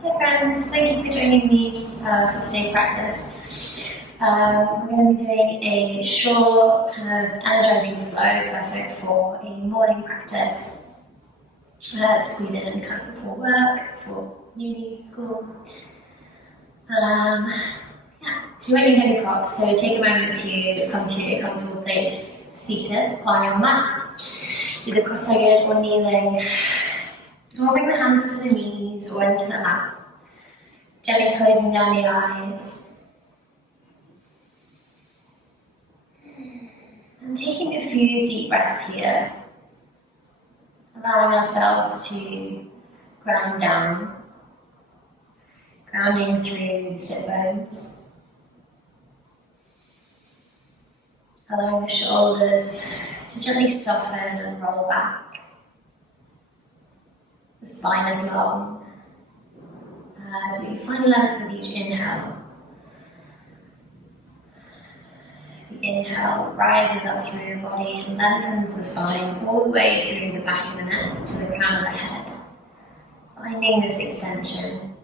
Hey friends, thank you for joining me for today's practice. We're going to be doing a short kind of energizing flow, perfect for a morning practice. Squeeze in kind of before work, before uni, school. So you won't need any props, so take a moment to come to a comfortable place, seated on your mat, either cross-legged or kneeling, or bring the hands to the knees or into the lap. Gently closing down the eyes. And taking a few deep breaths here, allowing ourselves to ground down, grounding through the sit bones. Allowing the shoulders to gently soften and roll back. The spine is long. As we find length with each inhale. The inhale rises up through the body and lengthens the spine all the way through the back of the neck to the crown of the head. Finding this extension.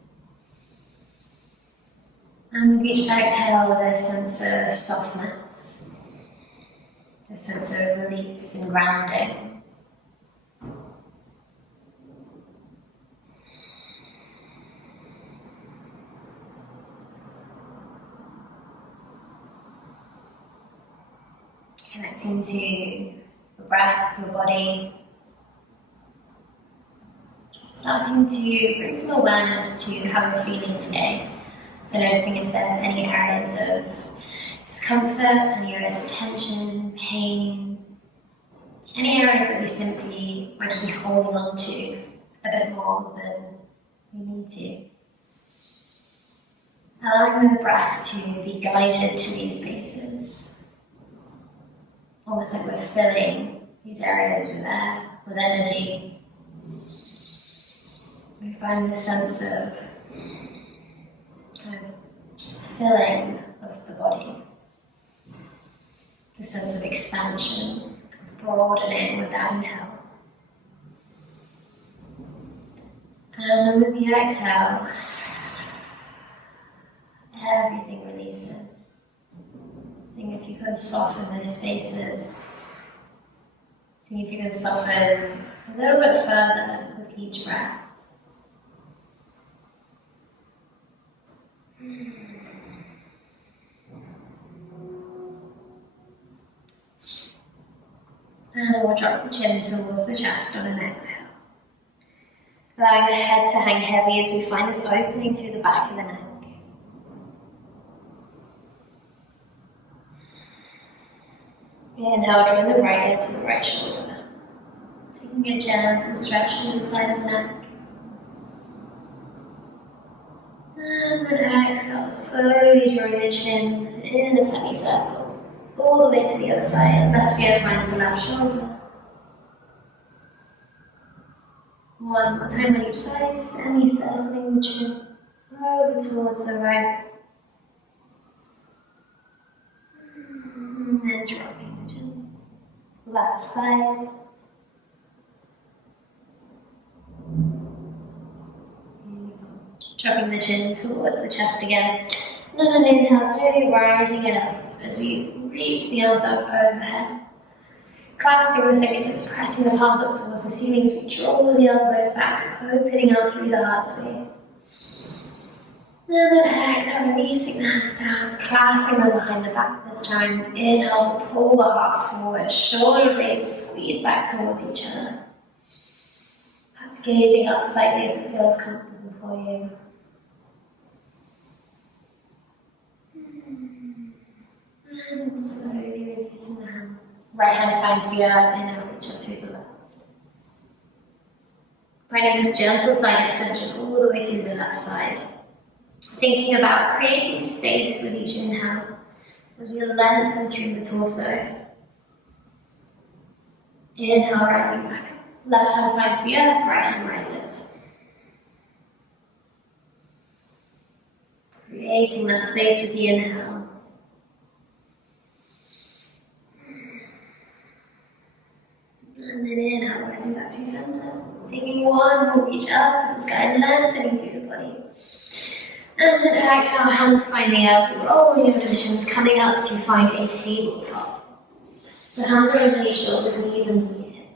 And with each exhale, there's a sense of softness. A sense of release and grounding. Connecting to the breath, your body. Starting to bring some awareness to how you're feeling today. So noticing if there's any areas of discomfort, any areas of tension, pain, any areas that we simply might just be holding on to a bit more than we need to. Allowing the breath to be guided to these spaces. Almost like we're filling these areas with air, with energy. We find this sense of kind of filling of the body. The sense of expansion, of broadening with that inhale. And with the exhale, everything releases. Seeing if you can soften those spaces. Seeing if you can soften a little bit further with each breath. And we'll drop the chin towards the chest on an exhale. Allowing the head to hang heavy as we find this opening through the back of the neck. Inhale, drawing the right ear to the right shoulder. Taking a gentle stretch to the side of the neck. And then exhale, slowly drawing the chin in a semicircle. All the way to the other side. Left ear finds the left shoulder. One more time on each side, semicircling the chin over towards the right. And then dropping the chin. Left side. Dropping the chin towards the chest again. And then on inhale, slowly rising it up as we reach the arms up overhead. Clasping the fingertips, pressing the palms up towards the ceiling as we draw the elbows back, opening out through the heart space. And then exhale, releasing the hands down, clasping them behind the back this time. Inhale to pull the heart forward, shoulder blades squeeze back towards each other. Perhaps gazing up slightly if it feels comfortable for you. And slowly releasing the hands. Right hand finds the earth, inhale, reach up through the left. Finding this gentle side extension all the way through the left side. Thinking about creating space with each inhale as we lengthen through the torso. Inhale, rising back up. Left hand finds the earth, right hand rises. Creating that space with the inhale. And then inhale, rising back to center. Taking one will reach up to the sky, lengthening through the body. And then exhale, hands find the earth, rolling over the shins, coming up to find a tabletop. So hands are under your shoulders, knees under your hips.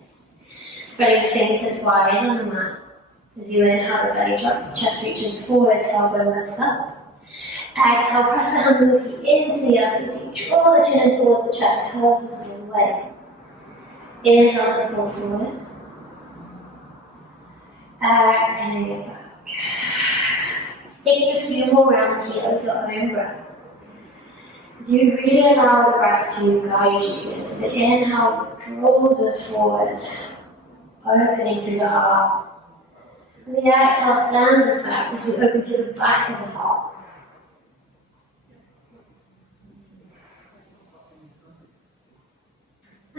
Spreading the fingertips wide on the mat. As you inhale, the belly drops, chest reaches forward, tailbone lifts up. Exhale, press the hands and the feet into the earth as you draw the chin towards the chest, curve the spine away. Inhale to pull forward. Exhaling it back. Take a few more rounds here with your own breath. Do you really allow the breath to guide you? So the inhale draws us forward, opening through the heart. And the exhale sends us back as we open through the back of the heart.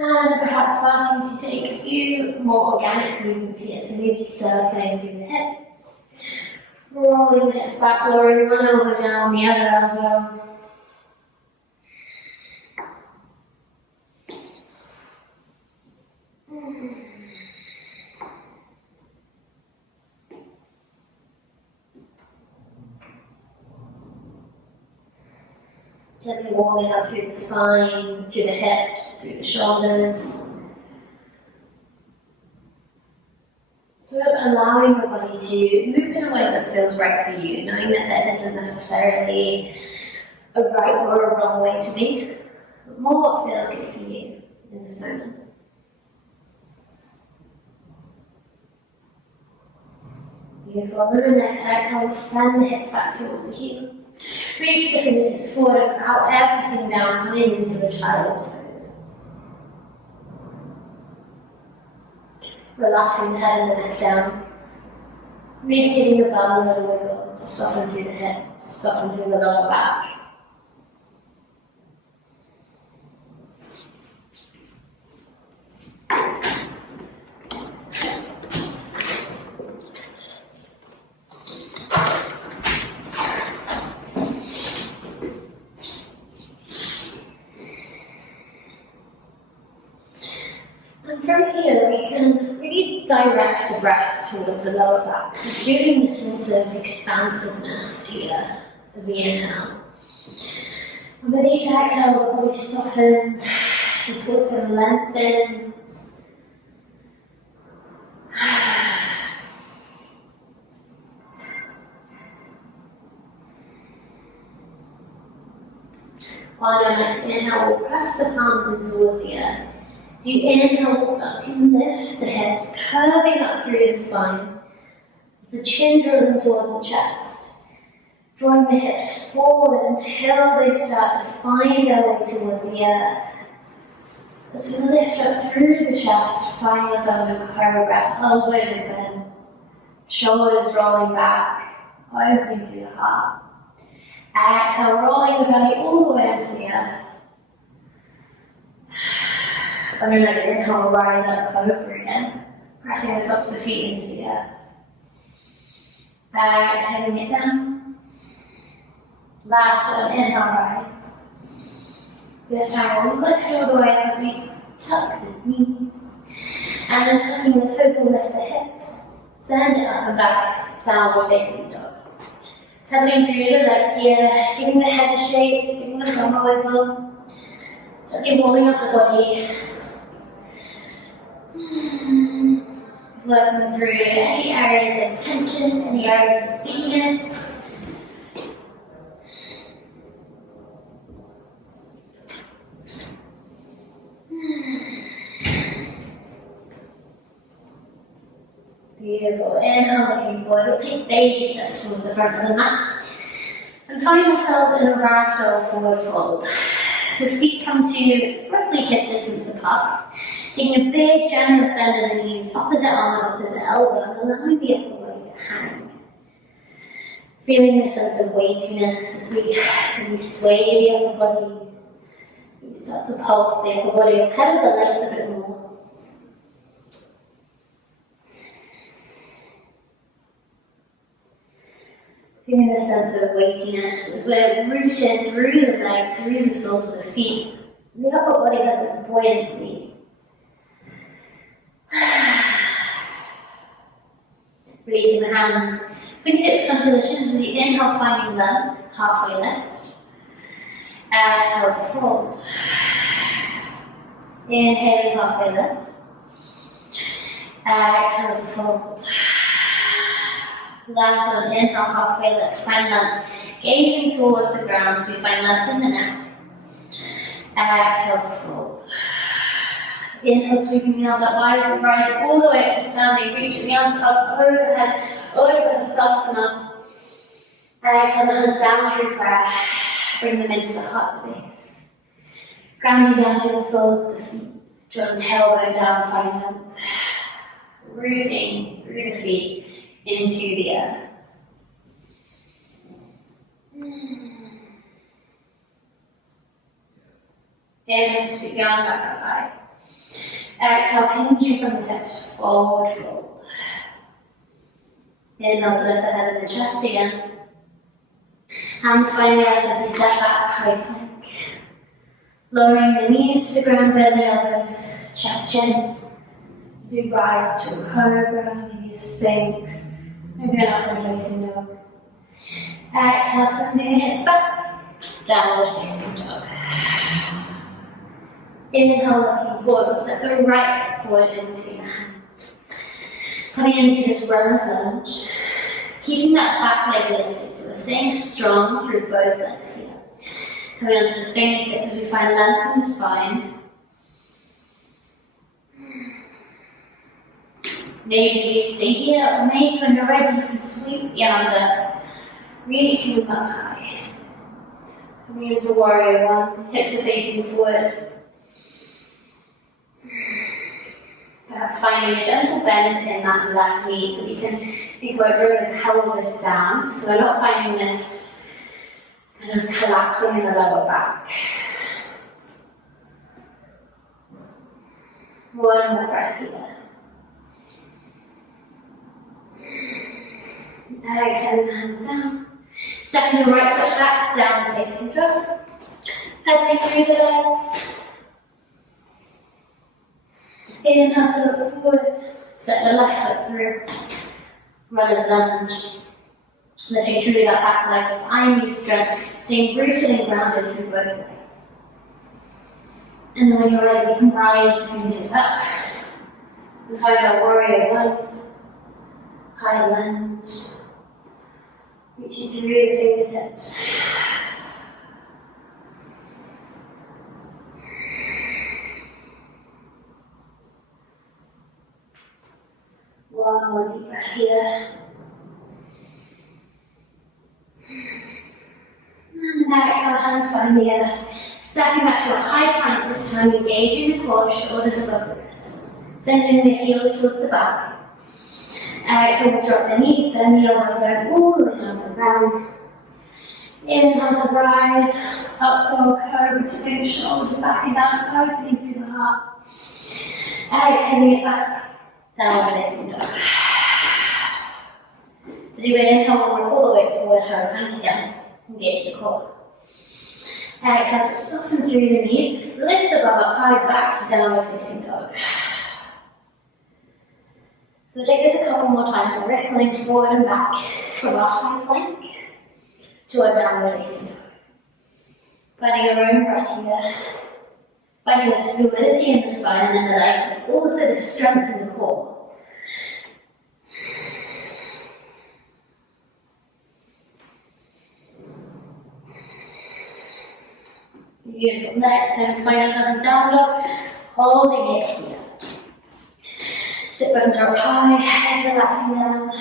And perhaps starting to take a few more organic movements here, so maybe circling through the hips, rolling the hips back, lowering one elbow down, the other elbow. Gently warming up through the spine, through the hips, through the shoulders. Sort of allowing your body to move in a way that feels right for you, knowing that there isn't necessarily a right or a wrong way to be, but more what feels good for you in this moment. Beautiful. And then next exhale, send the hips back towards the heels. Reach the fingertips forward and out, everything down, coming into a child's pose. Relaxing the head and the neck down. Really giving the bum a little wiggle to soften through the hips, soften through the lower back. And from here, we can really direct the breath towards the lower back. So feeling the sense of expansiveness here as we inhale. And with each exhale, the body softens, the torso lengthens. On your next inhale, we'll press the palms in towards the earth. As you inhale, we'll start to lift the hips, curving up through the spine. As the chin draws in towards the chest, drawing the hips forward until they start to find their way towards the earth. As we lift up through the chest, finding ourselves in cobra, elbows open, shoulders rolling back, opening through the heart. Exhale, rolling the belly all the way into the earth. On your next inhale, rise up, cobra again, pressing the tops of the feet into the earth. Exhaling it down. Last one, inhale, rise. This time we'll lift all the way up as we tuck the knees. And then tucking the toes, we'll lift the hips. Send it up and back, downward facing dog. Cuddling through the legs here, giving the head a shape, giving the bum a wiggle. Gently warming up the body. Working through any areas of tension, any areas of stickiness. Beautiful. Inhale, looking forward. We'll take baby steps towards the front of the mat. And find ourselves in a ragdoll forward fold. So feet come to roughly hip distance apart. Taking a big, generous bend in the knees, opposite arm, opposite elbow, and allowing the upper body to hang. Feeling the sense of weightiness as we sway the upper body. You start to pulse the upper body, or pedal the legs a bit more. Feeling the sense of weightiness as we're rooted through the legs, through the soles of the feet. And the upper body has this buoyancy. Releasing the hands. Fingertips come to the shins as you inhale, finding length, halfway lift. Exhale to fold. Inhaling, halfway lift. Exhale to fold. Last one, inhale, halfway lift, find length. Gazing towards the ground so we find length in the neck. Exhale to fold. Inhale, sweeping the arms up wide, rising all the way up to standing, reaching the arms up overhead, over Hastasana. Exhale, the hands down through prayer. Bring them into the heart space. Grounding down through the soles of the feet. Draw the tailbone down, find length. Rooting through the feet into the earth. Inhale to sweep the arms back up high. Exhale, hinging from the hips, forward fold. Inhale to lift the head and the chest again. Hands find the earth as we step back, high plank. Lowering the knees to the ground, bend the elbows, chest chin. As we rise to a cobra, maybe a sphinx, maybe an upward facing dog. Exhale, sending the hips back, downward facing dog. Inhale, looking forward, we'll step the right foot forward in between the hands. Coming into this runner's lunge, keeping that back leg lifted, so we're staying strong through both legs here. Coming onto the fingertips as we find length in the spine. Maybe we stay here, or maybe when you're ready, you can sweep the arms up, reaching them up high. Coming into warrior one, hips are facing forward. Perhaps finding a gentle bend in that left knee, so we can think about drawing the pelvis down, so we're not finding this kind of collapsing in the lower back. One more breath here. Exhale, the hands down. Stepping the right foot back, down facing dog. Pedaling through the legs. Inhale to look forward. Step the left foot through. Runner's lunge. Lifting through that back leg, finding strength, staying rooted and grounded through both legs. And then when you're ready, we can rise the fingertips up. And find our warrior one. High lunge. Reaching through the fingertips. One more deep breath here. And now exhale, hands find the earth. Stepping back to a high plank this time, engaging the core, shoulders above the wrists. Sending the heels towards the back. Exhale, we'll drop the knees, bend the elbows going all the way down to the ground. Inhale to rise, up dog, cobra, swing shoulders back and down, opening through the heart. Exhaling it back, downward facing dog. As you inhale, we'll all the way forward, hand again, engage the core. Exhale, just soften through the knees, lift the bum up high back to downward facing dog. So take this a couple more times, we're rippling forward and back from our high plank to our downward facing dog. Finding your own breath here. Finding this fluidity in the spine and in the legs, but also the strength in the core. Beautiful. Next time, find yourself in down dog, holding it here. Sit bones are up high, head relaxing down.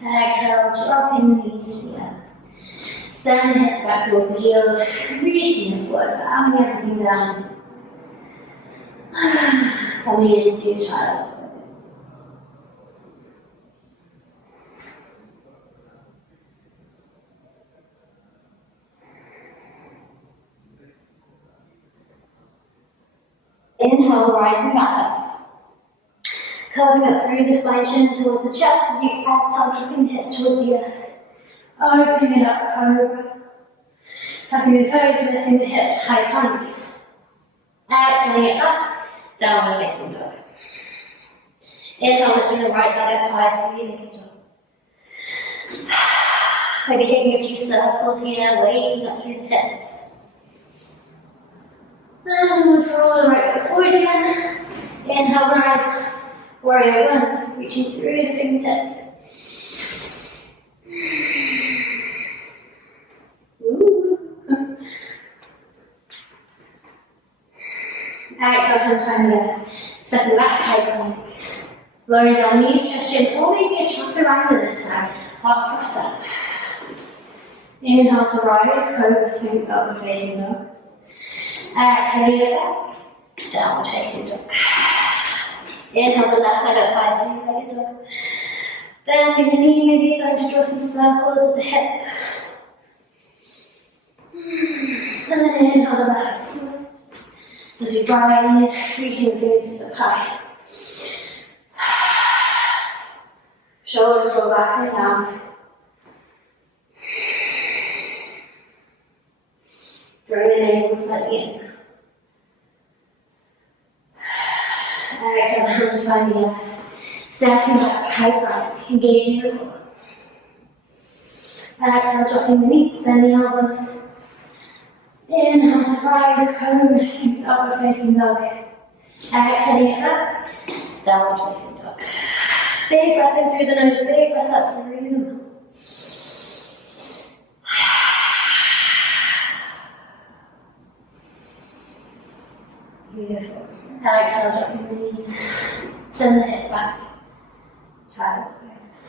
Exhale, dropping the knees to the earth. Send the hips back towards the heels, reaching forward, bowing everything down. Coming into child's pose. Inhale, rising back up. Curving up through the spine, chin towards the chest as you exhale, dropping the hips towards the earth. Opening it up, cobra. Tucking the toes, lifting the hips, high plank. Exhaling it back, downward facing dog. Inhale, lifting the right leg up high, three-legged dog. Maybe taking a few circles here, waking up through the hips. And we'll draw the right foot forward again. Inhale, rise. Warrior one, reaching through the fingertips. Ooh. Exhale, hands find together. Stepping back, high plank. Lowering down knees, chest in, or maybe a chaturanga this time. Half press up. Inhale to rise, cobra sphinx upward facing dog. Exhale it back, downward facing dog. Inhale the left leg up high, three-legged dog. Bending the knee, maybe starting to draw some circles with the hip. And then inhale the left foot forward. As we rise, reaching the fingertips up high. Shoulders roll back and down. Bring the navel slightly in. Exhale, the hands find the earth. Stepping back, high plank, engaging the core. Exhale, dropping the knees, bend the elbows. Inhale to rise, cobra sphinx, upward facing dog. Exhaling it back, downward facing dog. Big breath in through the nose, big breath up through the mouth. Beautiful. Exhale, dropping the knees. Send the hips back. Child's pose.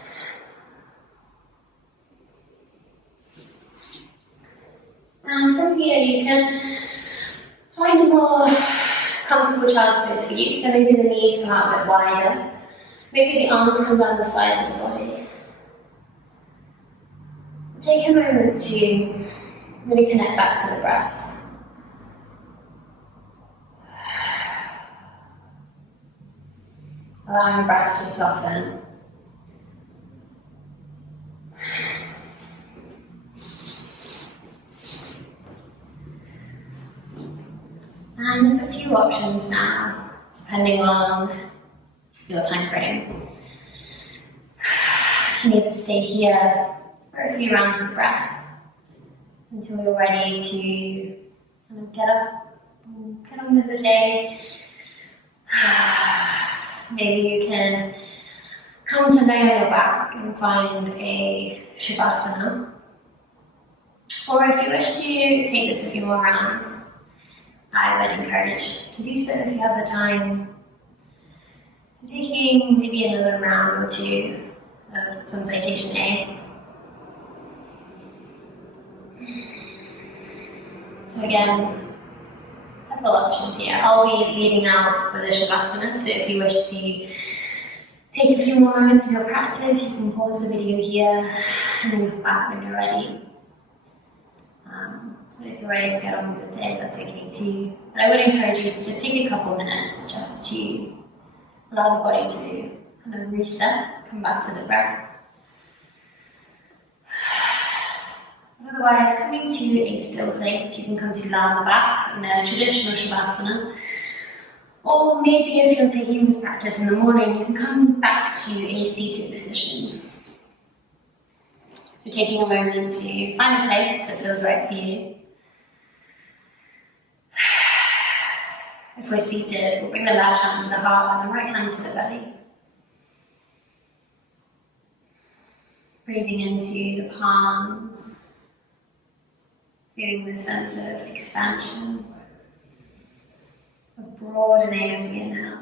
And from here you can find a more comfortable child's pose for you. So maybe the knees come out a bit wider. Maybe the arms come down the sides of the body. Take a moment to really connect back to the breath. Allowing the breath to soften. And there's a few options now, depending on your time frame. You can either stay here for a few rounds of breath until you're ready to kind of get up and get on with the day. Maybe you can come to lay on your back and find a Shavasana. Or if you wish to take this a few more rounds, I would encourage to do so if you have the time. So taking maybe another round or two of some citation A. So again, several options here. I'll be leading out with a Shavasana, so if you wish to take a few more moments in your practice, you can pause the video here and then come back when you're ready. But if you're ready to get on with the day, that's okay too. But I would encourage you to just take a couple minutes just to allow the body to kind of reset, come back to the breath. Otherwise, coming to a still place, you can come to lie on the back in a traditional Shavasana. Or maybe if you're taking this practice in the morning, you can come back to a seated position. So taking a moment to find a place that feels right for you. If we're seated, we'll bring the left hand to the heart and the right hand to the belly. Breathing into the palms. Feeling the sense of expansion, of broadening as we inhale.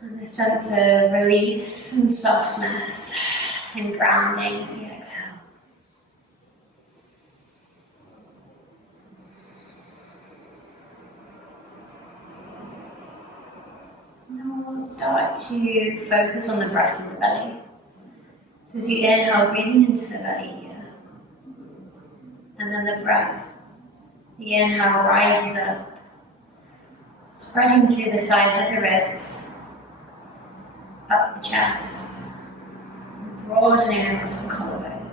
And the sense of release and softness and grounding as we exhale. And then we'll start to focus on the breath in the belly. So as you inhale, breathing into the belly here. And then the breath. The inhale rises up, spreading through the sides of the ribs, up the chest, broadening across the collarbone.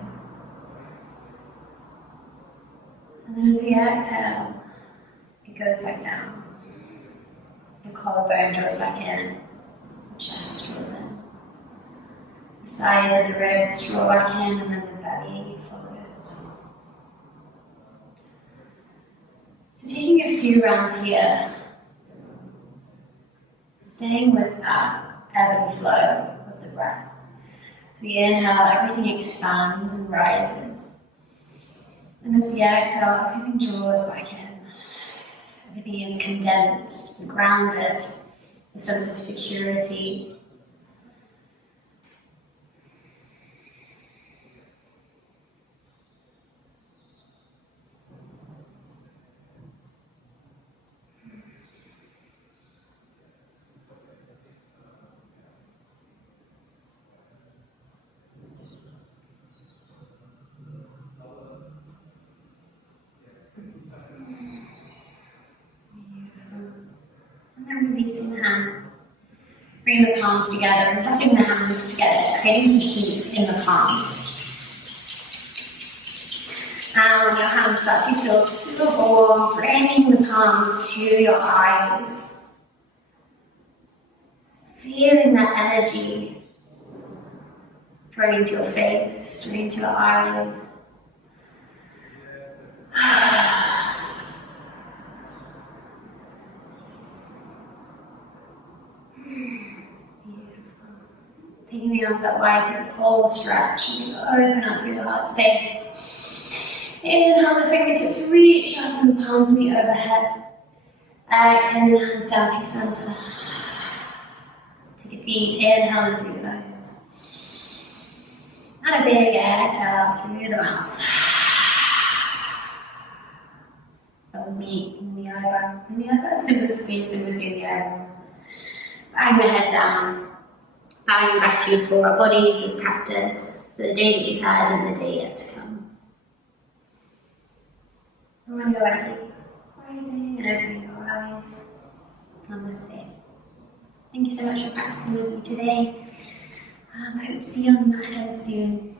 And then as we exhale, it goes back down. The collarbone draws back in, the chest draws in. The sides of the ribs draw back in, and then the belly follows. So taking a few rounds here, staying with that ebb and flow of the breath. As we inhale, everything expands and rises. And as we exhale, everything draws back in. Everything is condensed and grounded, a sense of security. And then releasing the hands. Bring the palms together and rubbing the hands together, creating some heat in the palms. And when your hands start to feel super warm, bringing the palms to your eyes. Feeling that energy drawing into your face, drawing into your eyes. Taking the arms out wide, take a full stretch as you open up through the heart space. Inhale, the fingertips reach up and the palms meet overhead. Exhaling the hands down through center. Take a deep inhale in through the nose. And a big exhale out through the mouth. Thumbs meet in the eyebrow. And the eyebrows in the space in between the eyebrows. Bang the head down. Bowing gratitude for our bodies, this practice, for the day that you've had and the day yet to come. And when you're ready, rising and opening your eyes. Namaste. Thank you so much for practicing with me today. I hope to see you on the mat again soon.